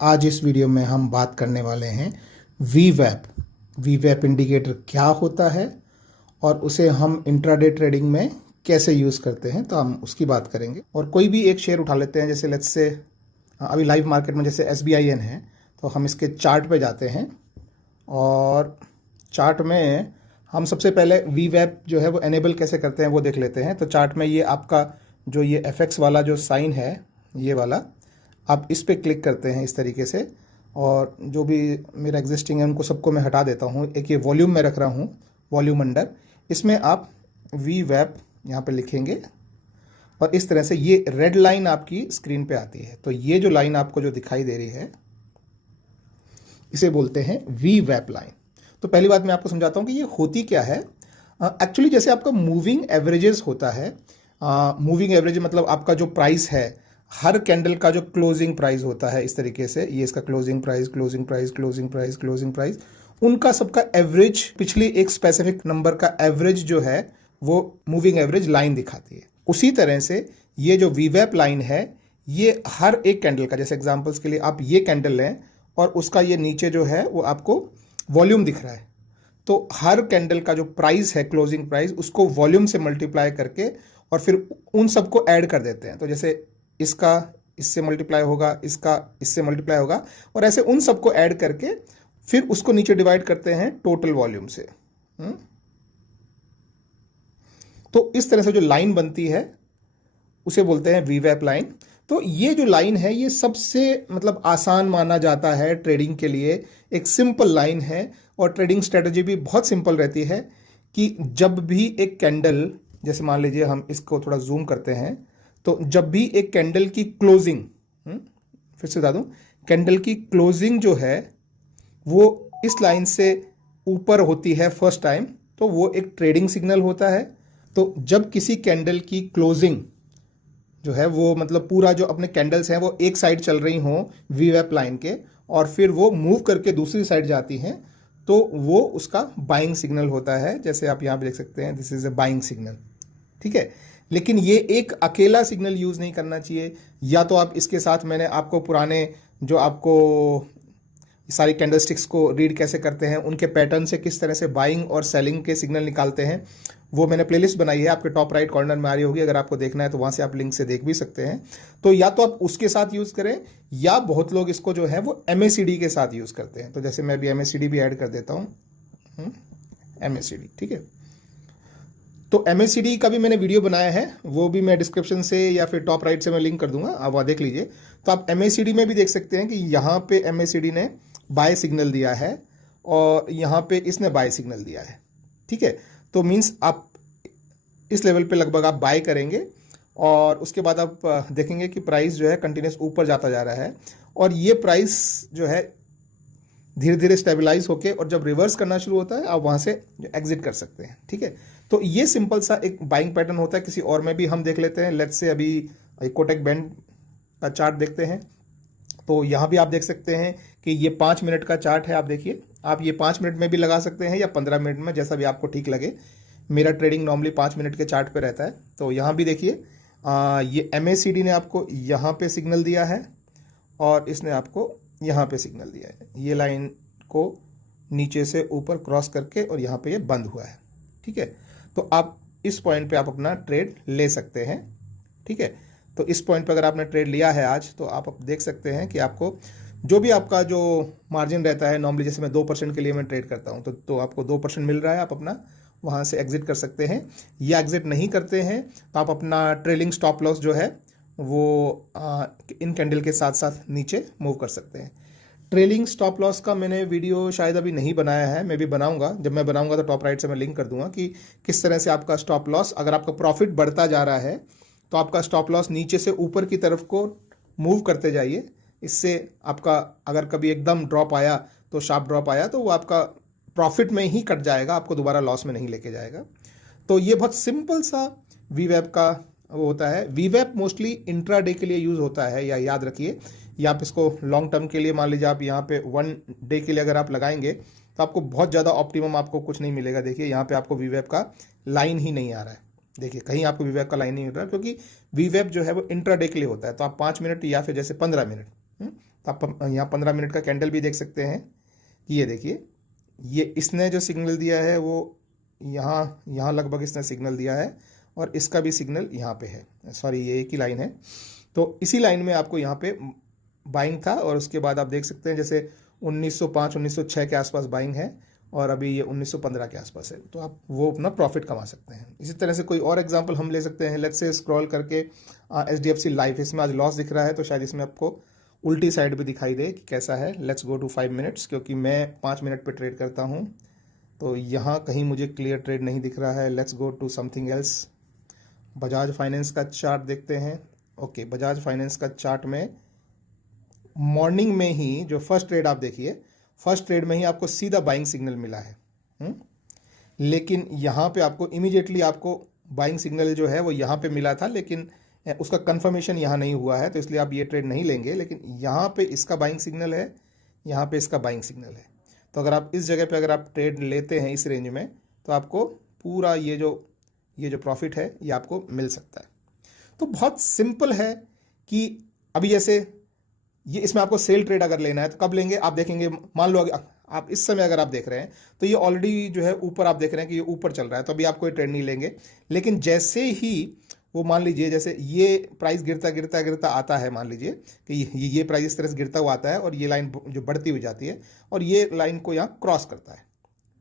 आज इस वीडियो में हम बात करने वाले हैं वीवैप। वीवैप इंडिकेटर क्या होता है और उसे हम इंट्राडे ट्रेडिंग में कैसे यूज़ करते हैं, तो हम उसकी बात करेंगे। और कोई भी एक शेयर उठा लेते हैं, जैसे लेट्स से अभी लाइव मार्केट में जैसे SBIN है, तो हम इसके चार्ट पे जाते हैं और चार्ट में हम सबसे पहले वीवैप जो है वो एनेबल कैसे करते हैं वो देख लेते हैं। तो चार्ट में ये आपका जो ये FX वाला जो साइन है, ये वाला आप इस पर क्लिक करते हैं इस तरीके से, और जो भी मेरा एग्जिस्टिंग है उनको सबको मैं हटा देता हूँ। एक ये वॉल्यूम में रख रहा हूँ, वॉल्यूम अंडर, इसमें आप वीवैप यहाँ पे लिखेंगे और इस तरह से ये रेड लाइन आपकी स्क्रीन पे आती है। तो ये जो लाइन आपको जो दिखाई दे रही है इसे बोलते हैं वीवैप लाइन। तो पहली बात मैं आपको समझाता हूँ कि ये होती क्या है। एक्चुअली जैसे आपका मूविंग एवरेजेस होता है, मूविंग एवरेज मतलब आपका जो प्राइस है, हर कैंडल का जो क्लोजिंग प्राइस होता है, इस तरीके से ये इसका closing price, closing price, closing price, closing price, उनका सबका एवरेज, पिछली एक स्पेसिफिक नंबर का एवरेज जो है वो मूविंग एवरेज लाइन दिखाती है। उसी तरह से ये जो वीवैप लाइन है, ये हर एक कैंडल का, जैसे एग्जांपल्स के लिए आप ये कैंडल लें और उसका ये नीचे जो है वो आपको वॉल्यूम दिख रहा है, तो हर कैंडल का जो प्राइस है, क्लोजिंग प्राइस, उसको वॉल्यूम से मल्टीप्लाई करके और फिर उन सबको ऐड कर देते हैं। तो जैसे इसका इससे मल्टीप्लाई होगा, इसका इससे मल्टीप्लाई होगा, और ऐसे उन सबको ऐड करके फिर उसको नीचे डिवाइड करते हैं टोटल वॉल्यूम से। तो इस तरह से जो लाइन बनती है उसे बोलते हैं वीवैप लाइन। तो ये जो लाइन है ये सबसे मतलब आसान माना जाता है ट्रेडिंग के लिए, एक सिंपल लाइन है। और ट्रेडिंग स्ट्रेटजी भी बहुत सिंपल रहती है कि जब भी एक कैंडल, जैसे मान लीजिए हम इसको थोड़ा जूम करते हैं, तो जब भी एक कैंडल की क्लोजिंग, फिर से बता दूं, कैंडल की क्लोजिंग जो है वो इस लाइन से ऊपर होती है फर्स्ट टाइम, तो वो एक ट्रेडिंग सिग्नल होता है। तो जब किसी कैंडल की क्लोजिंग जो है वो मतलब पूरा जो अपने कैंडल्स हैं वो एक साइड चल रही हों वीवैप लाइन के, और फिर वो मूव करके दूसरी साइड जाती हैं, तो वो उसका बाइंग सिग्नल होता है। जैसे आप यहाँ पे देख सकते हैं, this is a buying signal, ठीक है। लेकिन ये एक अकेला सिग्नल यूज नहीं करना चाहिए, या तो आप इसके साथ, मैंने आपको पुराने जो आपको सारी कैंडलस्टिक्स को रीड कैसे करते हैं, उनके पैटर्न से किस तरह से बाइंग और सेलिंग के सिग्नल निकालते हैं, वो मैंने प्लेलिस्ट बनाई है, आपके टॉप राइट कॉर्नर में आ रही होगी। अगर आपको देखना है तो वहां से आप लिंक से देख भी सकते हैं। तो या तो आप उसके साथ यूज करें, या बहुत लोग इसको जो है वो MACD के साथ यूज करते हैं। तो जैसे मैं भी MACD भी ऐड कर देता हूं, MACD, ठीक है। तो MACD का भी मैंने वीडियो बनाया है, वो भी मैं डिस्क्रिप्शन से या फिर टॉप राइट से मैं लिंक कर दूंगा, आप वहाँ देख लीजिए। तो आप MACD में भी देख सकते हैं कि यहाँ पे MACD ने बाय सिग्नल दिया है और यहाँ पे इसने बाय सिग्नल दिया है, ठीक है। तो मीन्स आप इस लेवल पे लगभग आप बाय करेंगे और उसके बाद आप देखेंगे कि प्राइस जो है कंटिन्यूस ऊपर जाता जा रहा है, और ये प्राइस जो है धीरे धीरे स्टेबलाइज होके, और जब रिवर्स करना शुरू होता है आप वहाँ से एग्जिट कर सकते हैं, ठीक है। तो ये सिंपल सा एक बाइंग पैटर्न होता है। किसी और में भी हम देख लेते हैं, लेट्स से अभी कोटक बैंक का चार्ट देखते हैं। तो यहाँ भी आप देख सकते हैं कि ये 5 मिनट का चार्ट है। आप देखिए, आप ये 5 मिनट में भी लगा सकते हैं या 15 मिनट में, जैसा भी आपको ठीक लगे। मेरा ट्रेडिंग नॉर्मली 5 मिनट के चार्ट पे रहता है। तो यहाँ भी देखिए, ये MACD ने आपको यहाँ पे सिग्नल दिया है और इसने आपको यहाँ पे सिग्नल दिया है। ये लाइन को नीचे से ऊपर क्रॉस करके और यहाँ पे ये बंद हुआ है, ठीक है। तो आप इस पॉइंट पे आप अपना ट्रेड ले सकते हैं, ठीक है। तो इस पॉइंट पे अगर आपने ट्रेड लिया है आज, तो आप देख सकते हैं कि आपको जो भी आपका जो मार्जिन रहता है, नॉर्मली जैसे मैं 2% के लिए मैं ट्रेड करता हूँ, तो आपको 2% मिल रहा है, आप अपना वहाँ से एग्जिट कर सकते हैं। या एग्जिट नहीं करते हैं तो आप अपना ट्रेलिंग स्टॉप लॉस जो है वो इन कैंडल के साथ साथ नीचे मूव कर सकते हैं। ट्रेलिंग स्टॉप लॉस का मैंने वीडियो शायद अभी नहीं बनाया है, मैं भी बनाऊंगा। जब मैं बनाऊंगा तो टॉप राइट से मैं लिंक कर दूंगा कि किस तरह से आपका स्टॉप लॉस, अगर आपका प्रॉफिट बढ़ता जा रहा है तो आपका स्टॉप लॉस नीचे से ऊपर की तरफ को मूव करते जाइए। इससे आपका अगर कभी एकदम ड्रॉप आया, तो शार्प ड्रॉप आया, तो वो आपका प्रॉफिट में ही कट जाएगा, आपको दोबारा लॉस में नहीं लेके जाएगा। तो ये बहुत सिंपल सा वीवैप का वो होता है। वीवैप मोस्टली इंट्राडे के लिए यूज होता है, या याद रखिए, या आप इसको लॉन्ग टर्म के लिए, मान लीजिए आप यहाँ पे 1 डे के लिए अगर आप लगाएंगे तो आपको बहुत ज़्यादा ऑप्टिमम आपको कुछ नहीं मिलेगा। देखिए यहाँ पे आपको वीवैप का लाइन ही नहीं आ रहा है, देखिए कहीं आपको वीवैप का लाइन नहीं मिल रहा है, क्योंकि वीवैप जो है वो इंट्राडे के लिए होता है। तो आप 5 मिनट या फिर जैसे 15 मिनट, तो आप यहाँ 15 मिनट का कैंडल भी देख सकते हैं कि ये देखिए, ये इसने जो सिग्नल दिया है वो यहाँ लगभग इसने सिग्नल दिया है और इसका भी सिग्नल यहाँ पे है, सॉरी ये एक ही लाइन है। तो इसी लाइन में आपको यहाँ पे बाइंग था और उसके बाद आप देख सकते हैं जैसे 1905 1906 के आसपास बाइंग है और अभी ये 1915 के आसपास है, तो आप वो अपना प्रॉफिट कमा सकते हैं। इसी तरह से कोई और एग्जांपल हम ले सकते हैं। लेट्स से स्क्रॉल करके HDFC लाइफ, इसमें आज लॉस दिख रहा है तो शायद इसमें आपको उल्टी साइड भी दिखाई दे कि कैसा है। लेट्स गो टू 5 मिनट्स, क्योंकि मैं 5 मिनट पे ट्रेड करता हूँ तो यहाँ कहीं मुझे क्लियर ट्रेड नहीं दिख रहा है। Let's go to something else. Bajaj Finance का चार्ट देखते हैं। ओके, बजाज फाइनेंस का चार्ट में मॉर्निंग में ही जो फर्स्ट ट्रेड आप देखिए, फर्स्ट ट्रेड में ही आपको सीधा बाइंग सिग्नल मिला है। लेकिन यहाँ पे आपको इमीडिएटली आपको बाइंग सिग्नल जो है वो यहाँ पे मिला था, लेकिन उसका कंफर्मेशन यहाँ नहीं हुआ है, तो इसलिए आप ये ट्रेड नहीं लेंगे। लेकिन यहाँ पे इसका बाइंग सिग्नल है, यहाँ पे इसका बाइंग सिग्नल है। तो अगर आप इस जगह पे अगर आप ट्रेड लेते हैं इस रेंज में, तो आपको पूरा ये जो प्रॉफिट है ये आपको मिल सकता है। तो बहुत सिंपल है कि अभी जैसे ये इसमें आपको सेल ट्रेड अगर लेना है तो कब लेंगे आप देखेंगे। मान लो आप इस समय अगर आप देख रहे हैं तो ये ऑलरेडी जो है ऊपर, आप देख रहे हैं कि ये ऊपर चल रहा है, तो अभी आप कोई ट्रेड नहीं लेंगे। लेकिन जैसे ही वो मान लीजिए जैसे ये प्राइस गिरता गिरता गिरता आता है, मान लीजिए कि ये प्राइस इस तरह से गिरता हुआ आता है और ये लाइन जो बढ़ती हुई जाती है और ये लाइन को यहाँ क्रॉस करता है,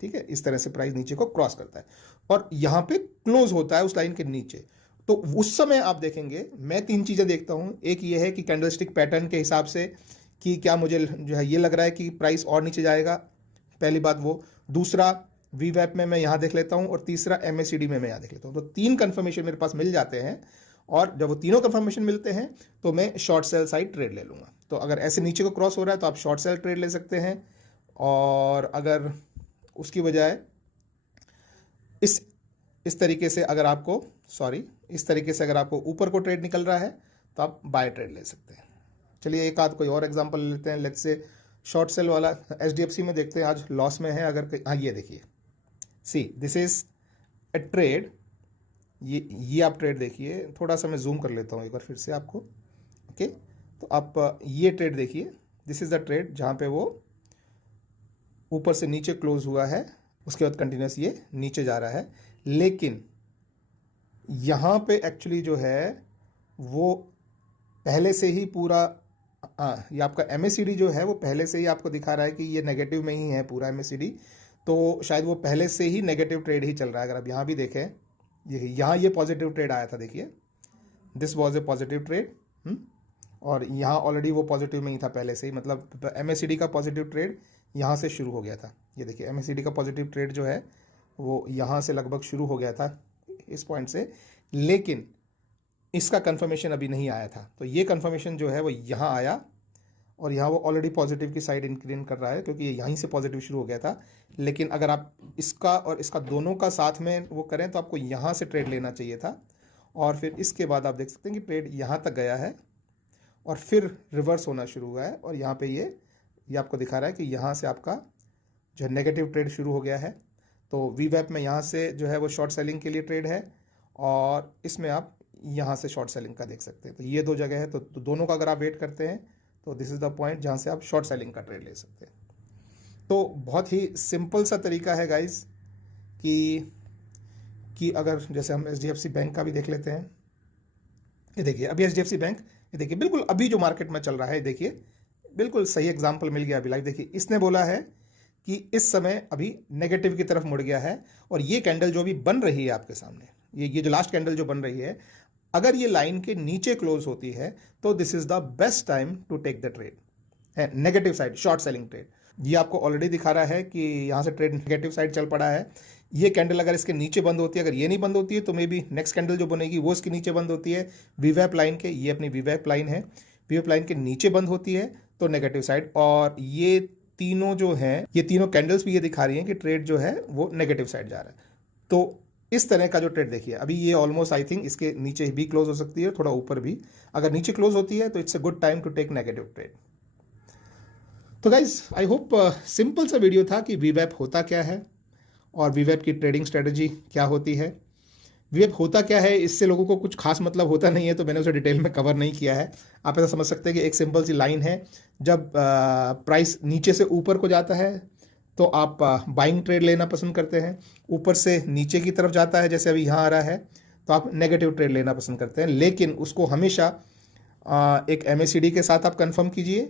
ठीक है, इस तरह से प्राइस नीचे को क्रॉस करता है और यहाँ पे क्लोज होता है उस लाइन के नीचे। तो उस समय आप देखेंगे, मैं 3 चीज़ें देखता हूँ। एक ये है कि कैंडलस्टिक पैटर्न के हिसाब से कि क्या मुझे जो है ये लग रहा है कि प्राइस और नीचे जाएगा, पहली बात वो। दूसरा वीवैप में मैं यहाँ देख लेता हूँ और तीसरा MACD में मैं यहाँ देख लेता हूँ। तो 3 कन्फर्मेशन मेरे पास मिल जाते हैं और जब वो तीनों कन्फर्मेशन मिलते हैं तो मैं शॉर्ट सेल साइड ट्रेड ले लूँगा। तो अगर ऐसे नीचे को क्रॉस हो रहा है तो आप शॉर्ट सेल ट्रेड ले सकते हैं, और अगर उसकी बजाय इस तरीके से अगर आपको इस तरीके से अगर आपको ऊपर को ट्रेड निकल रहा है तो आप बाय ट्रेड ले सकते हैं। चलिए एक आध कोई और एग्जांपल लेते हैं। लेट्स से शॉर्ट सेल वाला HDFC में देखते हैं, आज लॉस में है अगर। हाँ, ये देखिए, see this is a trade. ये आप ट्रेड देखिए, थोड़ा सा मैं जूम कर लेता हूँ एक बार फिर से आपको। ओके, तो आप ये ट्रेड देखिए, दिस इज द ट्रेड जहाँ पे वो ऊपर से नीचे क्लोज हुआ है, उसके बाद कंटिन्यूस ये नीचे जा रहा है। लेकिन यहाँ पे एक्चुअली जो है वो पहले से ही पूरा ये आपका MACD जो है वो पहले से ही आपको दिखा रहा है कि ये नेगेटिव में ही है पूरा MACD, तो शायद वो पहले से ही नेगेटिव ट्रेड ही चल रहा है। अगर आप यहाँ भी देखें, यहाँ ये पॉजिटिव ट्रेड आया था, देखिए this was a positive trade, और यहाँ ऑलरेडी वो पॉजिटिव में ही था पहले से ही, मतलब MACD का पॉजिटिव ट्रेड यहाँ से शुरू हो गया था। ये देखिए MACD का पॉजिटिव ट्रेड जो है वो यहाँ से लगभग शुरू हो गया था इस पॉइंट से, लेकिन इसका कंफर्मेशन अभी नहीं आया था। तो ये कंफर्मेशन जो है वो यहाँ आया और यहाँ वो ऑलरेडी पॉजिटिव की साइड इंक्रीन कर रहा है, क्योंकि ये यहीं से पॉजिटिव शुरू हो गया था। लेकिन अगर आप इसका और इसका दोनों का साथ में वो करें तो आपको यहाँ से ट्रेड लेना चाहिए था, और फिर इसके बाद आप देख सकते हैं कि ट्रेड यहाँ तक गया है और फिर रिवर्स होना शुरू हुआ है, और यहाँ पे ये आपको दिखा रहा है कि यहाँ से आपका जो है नेगेटिव ट्रेड शुरू हो गया है। तो वीवैप में यहाँ से जो है वो शॉर्ट सेलिंग के लिए ट्रेड है, और इसमें आप यहाँ से शॉर्ट सेलिंग का देख सकते हैं। तो ये 2 जगह है, तो दोनों का अगर आप वेट करते हैं तो दिस इज़ द पॉइंट जहाँ से आप शॉर्ट सेलिंग का ट्रेड ले सकते हैं। तो बहुत ही सिंपल सा तरीका है गाइस कि अगर जैसे हम HDFC बैंक का भी देख लेते हैं। ये देखिए अभी HDFC बैंक, ये देखिए बिल्कुल अभी जो मार्केट में चल रहा है, देखिए बिल्कुल सही एग्जाम्पल मिल गया अभी लाइव। देखिए इसने बोला है कि इस समय अभी नेगेटिव की तरफ मुड़ गया है, और ये कैंडल जो अभी बन रही है आपके सामने, ये जो लास्ट कैंडल जो बन रही है, अगर ये लाइन के नीचे क्लोज होती है तो this is the best time to take the trade है, negative side short selling trade. ये आपको ऑलरेडी दिखा रहा है कि यहां से ट्रेड नेगेटिव साइड चल पड़ा है। ये कैंडल अगर इसके नीचे बंद होती है, अगर ये नहीं बंद होती है तो मे बी नेक्स्ट कैंडल जो बनेगी वो इसके नीचे बंद होती है वीवैप लाइन के। ये अपनी वीवैप लाइन है, वीवैप लाइन के नीचे बंद होती है तो नेगेटिव साइड। और ये तीनों जो हैं, ये तीनों कैंडल्स भी ये दिखा रही हैं कि ट्रेड जो है वो नेगेटिव साइड जा रहा है। तो इस तरह का जो ट्रेड देखिए, अभी ये ऑलमोस्ट आई थिंक इसके नीचे भी क्लोज हो सकती है, थोड़ा ऊपर भी। अगर नीचे क्लोज होती है तो it's a good time to take negative trade. तो गाइज आई होप सिंपल सा वीडियो था कि वीवैप होता क्या है और वीवैप की ट्रेडिंग स्ट्रेटजी क्या होती है। वीवेप होता क्या है, इससे लोगों को कुछ खास मतलब होता नहीं है, तो मैंने उसे डिटेल में कवर नहीं किया है। आप ऐसा समझ सकते हैं कि एक सिंपल सी लाइन है, जब प्राइस नीचे से ऊपर को जाता है तो आप बाइंग ट्रेड लेना पसंद करते हैं, ऊपर से नीचे की तरफ जाता है जैसे अभी यहाँ आ रहा है तो आप नेगेटिव ट्रेड लेना पसंद करते हैं। लेकिन उसको हमेशा एक MACD के साथ आप कंफर्म कीजिए,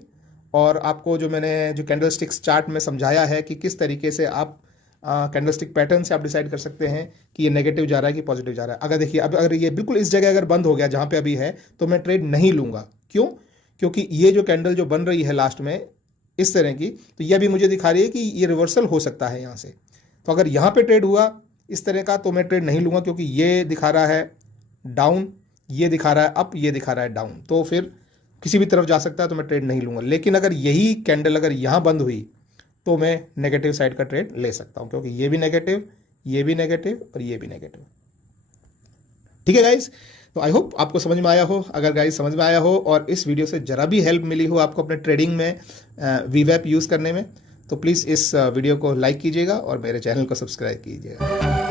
और आपको जो मैंने जो कैंडलस्टिक्स चार्ट में समझाया है कि किस तरीके से आप कैंडलस्टिक पैटर्न से आप डिसाइड कर सकते हैं कि ये नेगेटिव जा रहा है कि पॉजिटिव जा रहा है। अगर देखिए अब अगर ये बिल्कुल इस जगह अगर बंद हो गया जहाँ पे अभी है तो मैं ट्रेड नहीं लूँगा। क्यों? क्योंकि ये जो कैंडल जो बन रही है लास्ट में इस तरह की, तो ये भी मुझे दिखा रही है कि ये रिवर्सल हो सकता है यहाँ से। तो अगर यहाँ पे ट्रेड हुआ इस तरह का तो मैं ट्रेड नहीं लूँगा, क्योंकि ये दिखा रहा है डाउन, ये दिखा रहा है अप, ये दिखा रहा है डाउन, तो फिर किसी भी तरफ जा सकता है, तो मैं ट्रेड नहीं लूँगा। लेकिन अगर यही कैंडल अगर यहाँ बंद हुई तो मैं नेगेटिव साइड का ट्रेड ले सकता हूँ, क्योंकि ये भी नेगेटिव, ये भी नेगेटिव और ये भी नेगेटिव। ठीक है गाइस, तो आई होप आपको समझ में आया हो। अगर गाइस समझ में आया हो और इस वीडियो से जरा भी हेल्प मिली हो आपको अपने ट्रेडिंग में वीवेप यूज़ करने में, तो प्लीज़ इस वीडियो को लाइक कीजिएगा और मेरे चैनल को सब्सक्राइब कीजिएगा।